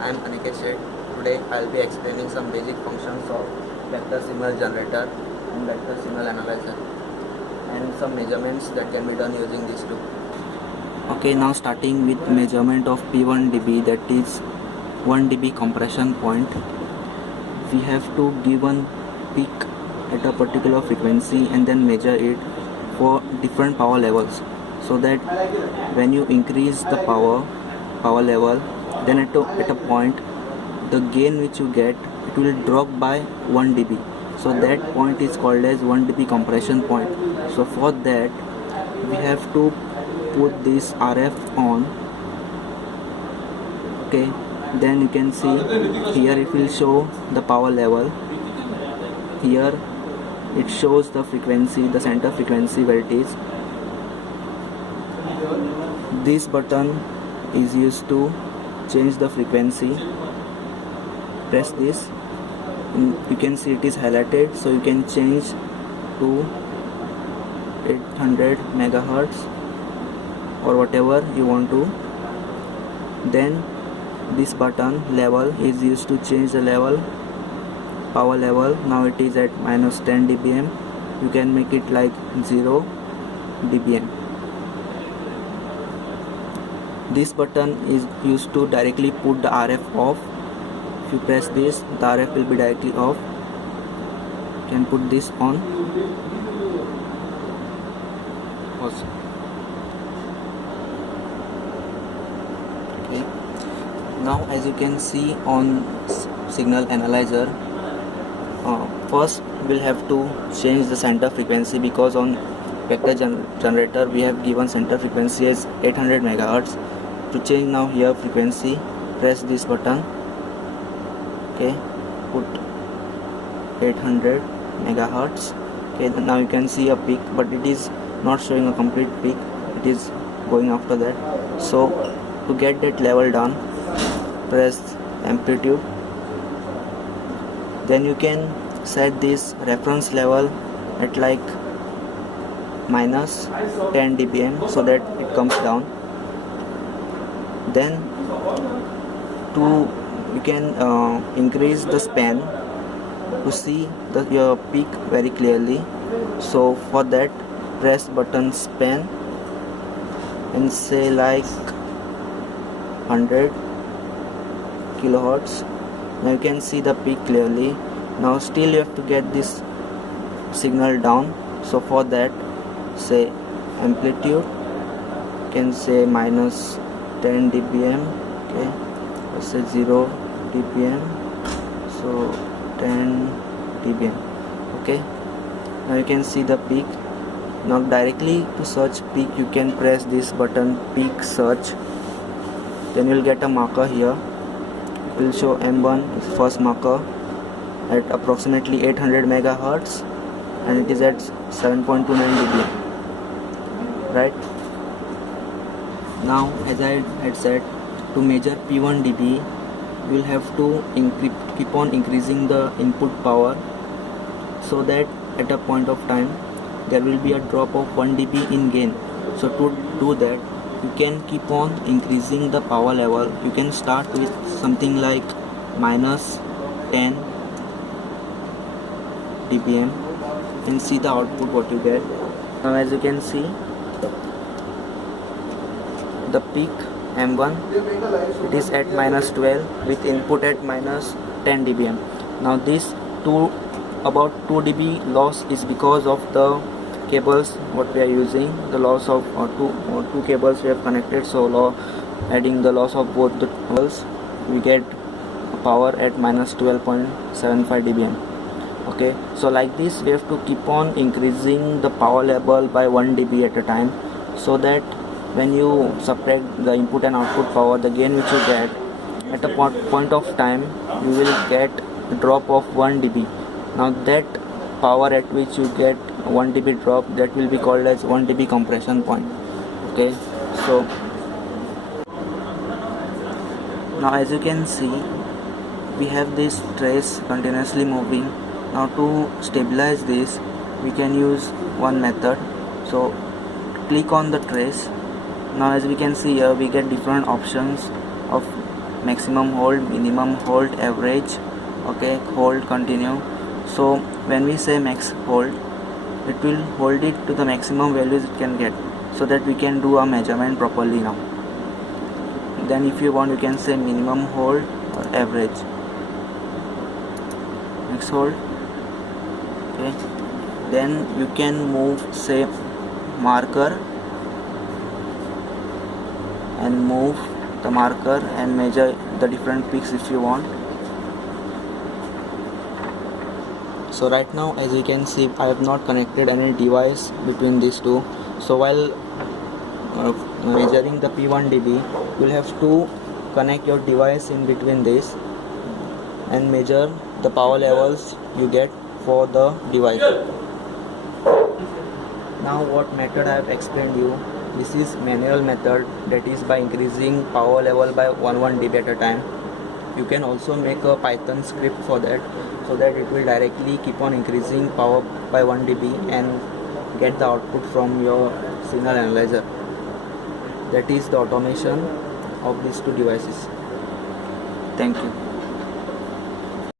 I am Today I will be explaining some basic functions of vector signal generator and vector signal analyzer and some measurements that can be done using these two. Okay, now starting with measurement of P1dB, that is 1 dB compression point. We have to give one peak at a particular frequency and then measure it for different power levels, so that when you increase the power level, then at a point the gain which you get, it will drop by 1 dB. So that point is called as 1 dB compression point. So for that we have to put this RF on. Okay, then you can see here it will show the power level. Here it shows the frequency, the center frequency where it is. This button is used to change the frequency. Press this, you can see it is highlighted, so you can change to 800 megahertz or whatever you want to. Then this button level is used to change the level, power level. Now it is at minus 10 dBm. You can make it like 0 dBm. This button is used to directly put the RF off. If you press this, the RF will be directly off. You can put this on. Pause. Okay. Now as you can see on signal analyzer, first we'll have to change the center frequency, because on vector generator we have given center frequency as 800 megahertz. To change now here frequency, press this button. Okay, put 800 megahertz. Okay, now you can see a peak, but it is not showing a complete peak, it is going after that. So to get that level down, press amplitude. Then you can set this reference level at like minus 10 dBm, so that it comes down. Then you can increase the span to see your peak very clearly. So for that, press button span and say like 100 kilohertz. Now you can see the peak clearly. Now still you have to get this signal down. So for that, say amplitude, you can say minus 10 dBm. Okay, let's say 0 dBm, so 10 dBm. Okay, now you can see the peak. Now directly to search peak, you can press this button peak search. Then you will get a marker here. It will show M1 is first marker at approximately 800 megahertz, and it is at 7.29 dBm. Right? Now as I had said, to measure P1dB, we will have to keep on increasing the input power, so that at a point of time there will be a drop of 1 dB in gain. So to do that, you can keep on increasing the power level. You can start with something like minus 10 dBm and see the output what you get. Now as you can see, the peak M1, it is at minus 12 with input at minus 10 dBm. Now this about 2 dB loss is because of the cables what we are using, the loss of two cables we have connected. So adding the loss of both the cables, we get power at minus 12.75 dBm. Okay, so like this we have to keep on increasing the power level by 1 dB at a time, so that when you subtract the input and output power, the gain which you get at a point of time, you will get a drop of 1 dB. Now that power at which you get 1 dB drop, that will be called as 1 dB compression point. Okay, so now as you can see, we have this trace continuously moving. Now to stabilize this, we can use one method. So click on the trace. Now as we can see here, we get different options of maximum hold, minimum hold, average, okay, hold, continue. So when we say max hold, it will hold it to the maximum values it can get, so that we can do a measurement properly now. Then if you want, you can say minimum hold or average. Max hold, okay. Then you can move, say, marker, and move the marker and measure the different peaks if you want. So right now, as you can see, I have not connected any device between these two. So while measuring the P1dB, you will have to connect your device in between this and measure the power levels you get for the device. Now what method I have explained you, this is manual method, that is by increasing power level by 1 dB at a time. You can also make a Python script for that, so that it will directly keep on increasing power by 1 dB and get the output from your signal analyzer. That is the automation of these two devices. Thank you.